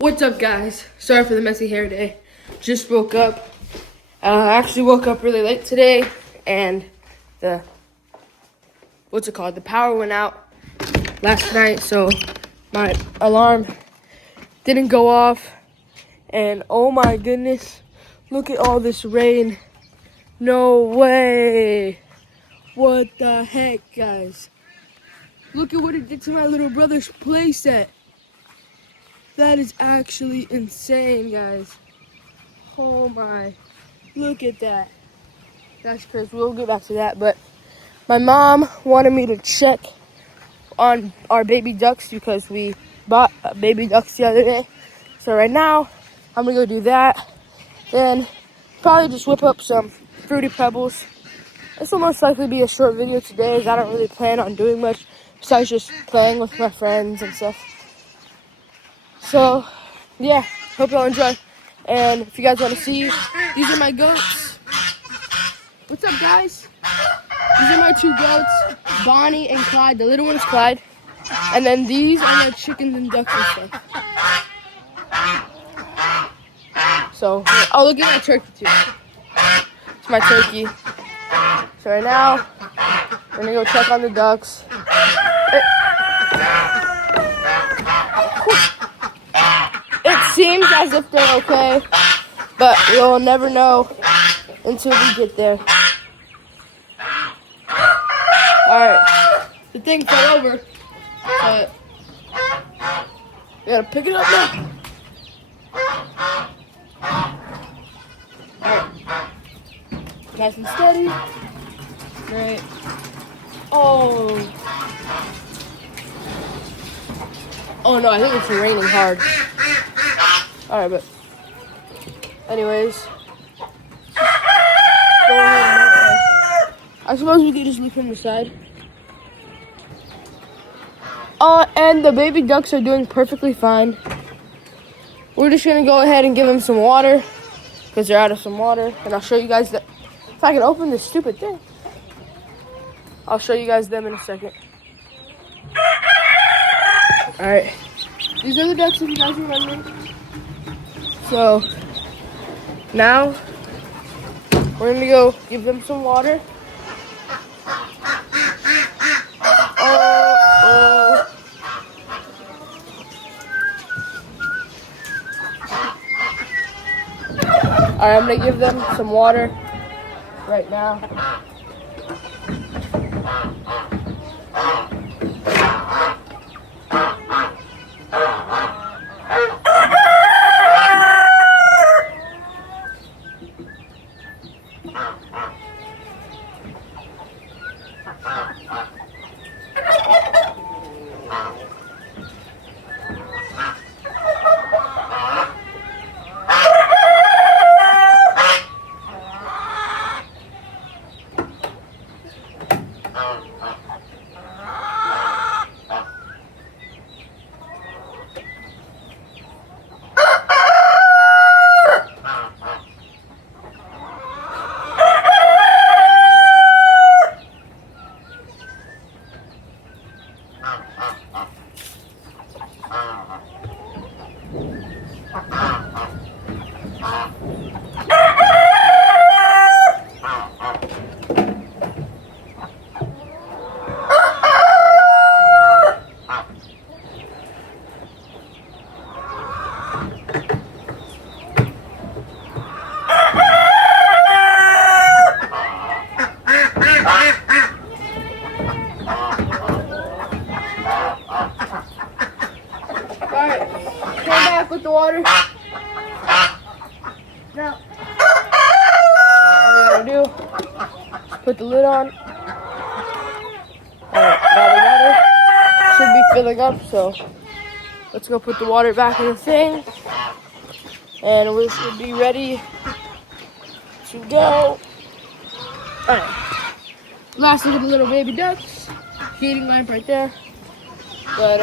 What's up, guys? Sorry for the messy hair day. Just woke up. I actually woke up really late today, and the power went out last night, so my alarm didn't go off. And oh my goodness, look at all this rain. No way. What the heck, guys? Look at what it did to my little brother's playset. That is actually insane, guys. Oh my, look at that. That's crazy. We'll get back to that, but my mom wanted me to check on our baby ducks because we bought baby ducks the other day. So right now, I'm gonna go do that. Then probably just whip up some Fruity Pebbles. This will most likely be a short video today, as I don't really plan on doing much besides just playing with my friends and stuff. So, yeah, hope y'all enjoy. And if you guys want to see, these are my goats. What's up, guys? These are my two goats, Bonnie and Clyde. The little one's Clyde. And then these are my chickens and ducks and stuff. So, oh, look at my turkey, too. It's my turkey. So right now, we're going to go check on the ducks. It seems as if they're okay, but we'll never know until we get there. Alright, the thing fell over, but we gotta pick it up now. Alright, nice and steady. Great. Oh no, I think it's raining hard. Alright, but anyways, go ahead. I suppose we could just leave him aside. And the baby ducks are doing perfectly fine. We're just gonna go ahead and give them some water because they're out of some water, and I'll show you guys that. If I can open this stupid thing, I'll show you guys them in a second. Alright, these are the ducks if you guys remember. So, now, we're gonna go give them some water. Alright, I'm gonna give them some water right now. With the water. Now, all we gotta do is put the lid on. Alright, now the water should be filling up, so let's go put the water back in the thing. And we should be ready to go. Alright. Last look at the little baby ducks. Feeding lamp right there. But,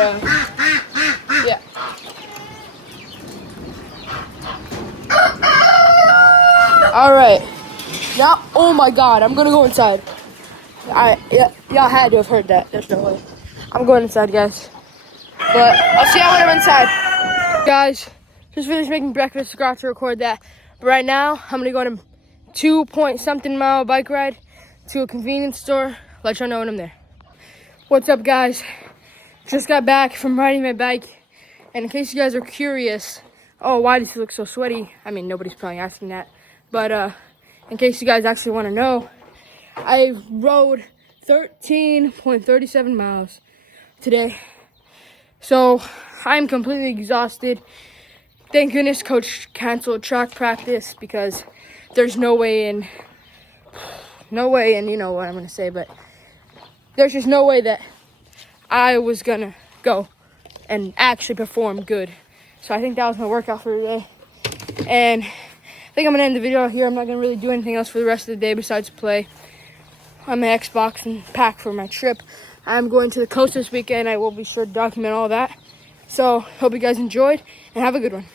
yeah. Alright, now, oh my god, I'm gonna go inside. Y'all had to have heard that. There's no way. I'm going inside, guys. But I'll see y'all when I'm inside. Guys, just finished making breakfast, forgot to record that. But right now, I'm gonna go on a 2-point-something-mile bike ride to a convenience store. Let y'all know when I'm there. What's up, guys? Just got back from riding my bike. And in case you guys are curious, oh, why does he look so sweaty? I mean, nobody's probably asking that. But in case you guys actually want to know, I rode 13.37 miles today. So I'm completely exhausted. Thank goodness coach canceled track practice because there's no way in, you know what I'm going to say, but there's just no way that I was going to go and actually perform good. So I think that was my workout for today. And I think I'm going to end the video here. I'm not going to really do anything else for the rest of the day besides play on my Xbox and pack for my trip. I'm going to the coast this weekend. I will be sure to document all that. So hope you guys enjoyed and have a good one.